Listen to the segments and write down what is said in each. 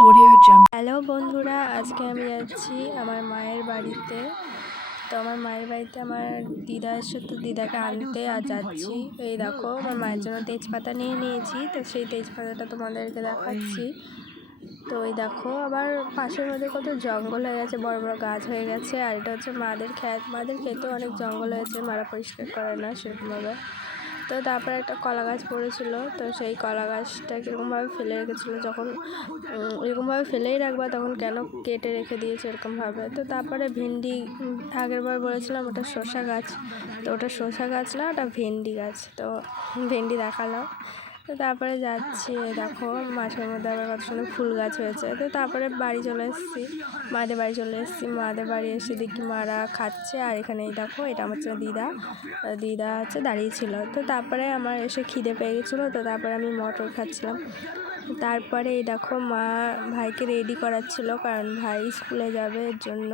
Hello বন্ধুরা, আজকে আমি যাচ্ছি আমার মায়ের বাড়িতে। তো আমার মায়ের বাড়িতে আমার দিদা এসে, তো দিদাকে আনতে আর যাচ্ছি। এই দেখো, আমার মায়ের জন্য তেজপাতা নিয়ে নিয়েছি, তো সেই তেজপাতাটা তোমাদেরকে দেখাচ্ছি। তো এই দেখো, আবার পাশের মধ্যে কত জঙ্গল হয়ে গেছে, বড় বড় গাছ হয়ে গেছে। আর এটা হচ্ছে মাদের ক্ষেত, মাদের ক্ষেতেও অনেক জঙ্গল হয়েছে, মারা পরিষ্কার করে না সেরকমভাবে। তো তারপরে একটা কলা গাছ পড়েছিল, তো সেই কলা গাছটা কীরকমভাবে ফেলে রেখেছিলো, যখন এরকমভাবে ফেলেই রাখবা তখন কেন কেটে রেখে দিয়েছে এরকমভাবে। তো তারপরে ভেন্ডি, আগের বার বলেছিলাম ওটা শসা গাছ, তো ওটা শসা গাছ না, ওটা ভেন্ডি গাছ। তো ভেন্ডি দেখালাম। তো তারপরে যাচ্ছি, দেখো মাঠের মধ্যে আবার কত সুন্দর ফুল গাছ হয়েছে। তো তারপরে বাড়ি চলে এসেছি, মাদের বাড়ি চলে এসেছি। মাদের বাড়ি এসে দেখি মারা খাচ্ছে, আর এখানে এই দেখো, এটা আমার হচ্ছে দিদা হচ্ছে দাঁড়িয়েছিল। তো তারপরে আমার এসে খিদে পেয়ে গেছিলো, তো তারপরে আমি মটর খাচ্ছিলাম। তারপরে এই দেখো, মা ভাইকে রেডি করাচ্ছিল, কারণ ভাই স্কুলে যাবে এর জন্য।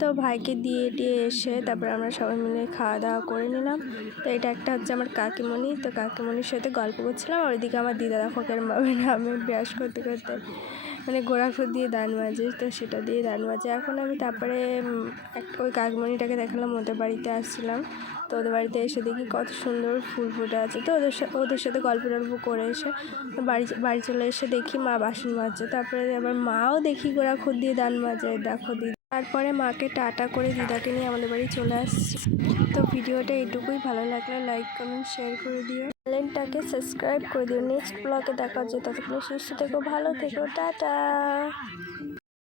তো ভাইকে দিয়ে এসে তারপরে আমরা সবাই মিলে খাওয়া দাওয়া করে নিলাম। তো এটা একটা হচ্ছে আমার কাকিমণি, তো কাকিমণির সাথে গল্প করছিলাম। আর ওইদিকে আমার দিদা দেখো কেরমভাবে আমি ব্রাশ করতে করতে মানে গোড়াফুট দিয়ে দান মাজে, তো সেটা দিয়ে দান মাজে। এখন আমি তারপরে ওই কাকিমণিটাকে দেখালাম, ওদের বাড়িতে আসছিলাম। তো ওদের বাড়িতে এসে দেখি কত সুন্দর ফুল ফুটে আছে। তো ওদের সাথে গল্প টল্প করে এসে বাড়ি চলে এসে দেখি মা বাসন মাজছে। তারপরে আবার মাও দেখি গোড়া খুদ দিয়ে দান মাজে, দেখো দিদি। তারপরে মাকে টাটা করে দিদাকে নিয়ে আমাদের বাড়ি চলে আসছি। তো ভিডিওটা এইটুকুই, ভালো লাগলে লাইক কমেন্ট শেয়ার করে দিও, চ্যানেলটাকে সাবস্ক্রাইব করে দিও। নেক্সট ব্লগে দেখা হচ্ছে, ততক্ষণ সুস্থ থেকো, ভালো থেকো, টাটা।